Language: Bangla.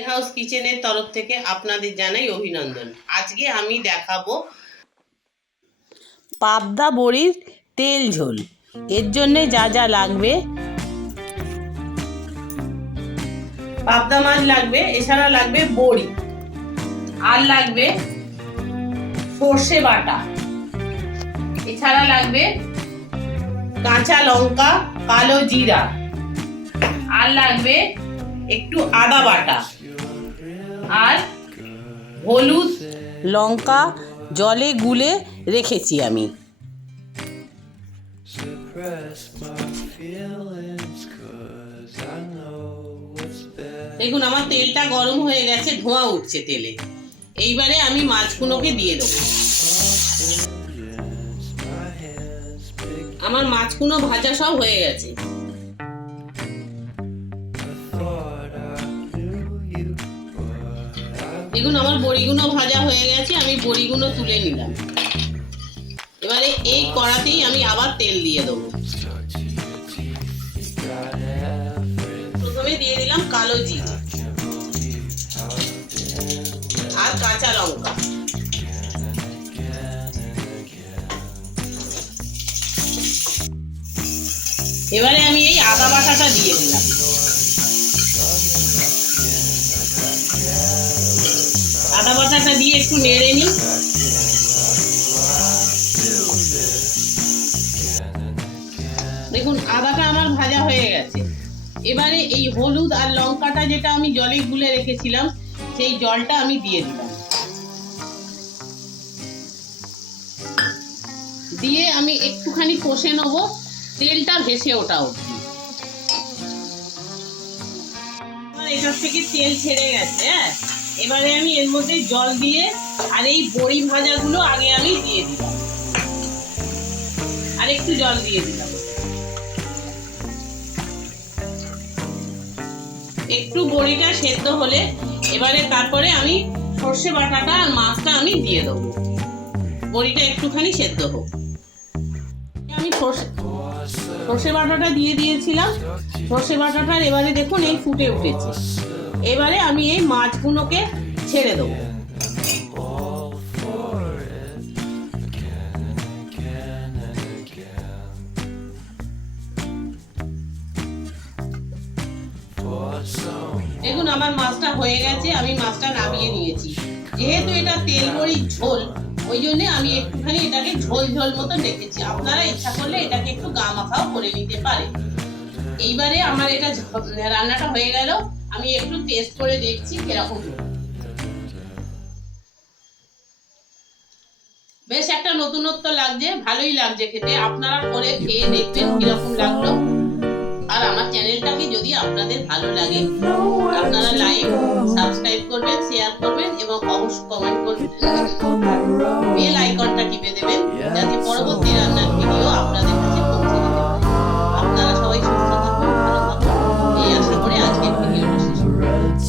হাউস কিচেনের তরফ থেকে আপনাদের জানাই অভিনন্দন। আজকে আমি দেখাবো পাবদা বড়ির তেল ঝোল। এর জন্য যা যা লাগবে। পাবদা মাছ লাগবে, এছাড়া লাগবে বড়ি। আর লাগবে সর্ষে বাটা। এছাড়া লাগবে কাঁচা লঙ্কা, কালো জিরা। আর লাগবে একটু আদা বাটা। আর হলুদ লঙ্কা জলে গুলে রেখেছি আমি. দেখুন, আমার তেলটা গরম হয়ে গেছে, ধোঁয়া উঠছে তেলে। এইবারে আমি মাছগুলোকে দিয়ে দেবো। আমার মাছগুলো ভাজা সব হয়ে গেছে। দেখুন, আমার বড়িগুলো ভাজা হয়ে গেছে, আমি বড়িগুলো তুলে নিলাম। এবারে এই কড়াতেই আমি আবার তেল দিয়ে দেবো। প্রথমে দিয়ে দিলাম কালো জিরা আর কাঁচা লঙ্কা। এবারে আমি এই আদা বাটাটা দিয়ে দিলাম। আদা বাটাটা দিয়ে একটু নেড়ে নিই। দেখুন, আদাটা আমার ভাজা হয়ে গেছে। এবারে এই হলুদ আর লঙ্কাটা যেটা আমি জলে গুলে রেখেছিলাম, সেই জলটা আমি দিয়ে দিলাম। দিয়ে আমি একটুখানি কষে নেব, তেলটা ভেসে ওঠা অবধি। এটার থেকে তেল ছেড়ে গেছে হ্যাঁ? এবারে আমি এর মধ্যে জল দিয়ে আর এই বড়ি ভাজাগুলো আগে আমি দিয়ে দিলাম। আর একটু জল দিয়ে দিলাম। একটু বড়িটা সেদ্ধ হলে এবারে তারপরে আমি সর্ষে বাটাটা আর মাছটা আমি দিয়ে দেবো। বড়িটা একটুখানি সেদ্ধ হোক। আমি সর্ষে সর্ষে বাটাটা দিয়ে দিয়েছিলাম। সর্ষে বাটাটার এবারে দেখুন এই ফুটে উঠেছে। এবারে আমি এই মাছগুলোকে ছেড়ে দেবো। দেখুন, আমার মাছটা হয়ে গেছে, আমি মাছটা নামিয়ে নিয়েছি। যেহেতু এটা তেল বড়ির ঝোল, ওই জন্য আমি একটুখানি এটাকে ঝোল ঝোল মতো রেখেছি আপনারা ইচ্ছা করলে এটাকে একটু গা মাখাও করে নিতে পারে এইবারে আমার এটা রান্নাটা হয়ে গেল। আমি একটু টেস্ট করে দেখছি কীরকম। বেশ, একটা নতুনত্ব লাগছে, ভালোই লাগছে খেতে। আপনারা করে খেয়ে দেখবেন কীরকম লাগল। আর আমার চ্যানেলটাকে যদি আপনাদের ভালো লাগে, আপনারা লাইক সাবস্ক্রাইব করবেন শেয়ার করবেন।